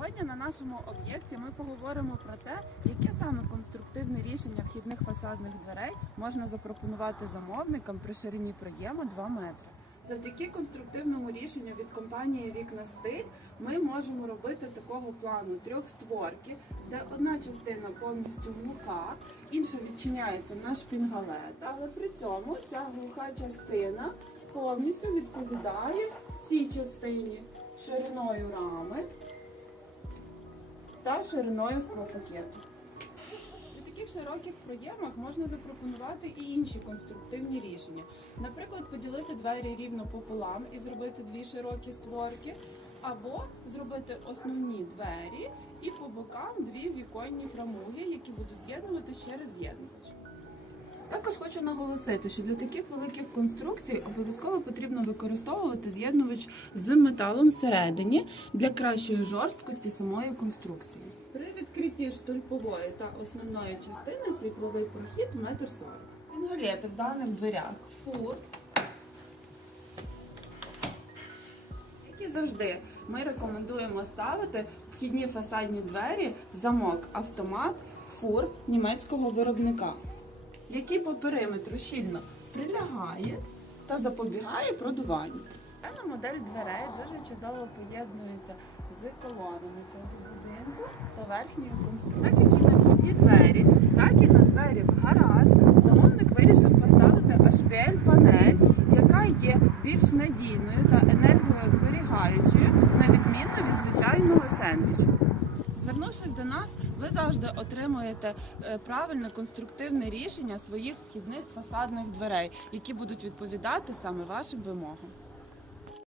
Сьогодні на нашому об'єкті ми поговоримо про те, яке саме конструктивне рішення вхідних фасадних дверей можна запропонувати замовникам при ширині проєму 2 метри. Завдяки конструктивному рішенню від компанії Вікна Стиль ми можемо робити такого плану трьохстворки, де одна частина повністю глуха, інша відчиняється на шпінгалет, але при цьому ця глуха частина повністю відповідає цій частині шириною рами та шириною склопакету. При таких широких проємах можна запропонувати і інші конструктивні рішення. Наприклад, поділити двері рівно пополам і зробити дві широкі створки, або зробити основні двері і по бокам дві віконні фрамуги, які будуть з'єднуватися через з'єднувач. Також хочу наголосити, що для таких великих конструкцій обов'язково потрібно використовувати з'єднувач з металом всередині для кращої жорсткості самої конструкції. При відкритті штульпової та основної частини світловий прохід 1,40 м. Пінголети в даних дверях фур. Як і завжди, ми рекомендуємо ставити вхідні фасадні двері замок автомат фур німецького виробника який по периметру щільно прилягає та запобігає продуванню. Дана модель дверей дуже чудово поєднується з колонами цього будинку та верхньою конструкцією. Як і на вхідні двері, так і на двері в гараж замовник вирішив поставити HPL панель, яка є більш надійною та енергозберігаючою, на відміну від звичайного сендвічу. Звернувшись до нас, ви завжди отримуєте е, правильне конструктивне рішення своїх вхідних фасадних дверей, які будуть відповідати саме вашим вимогам.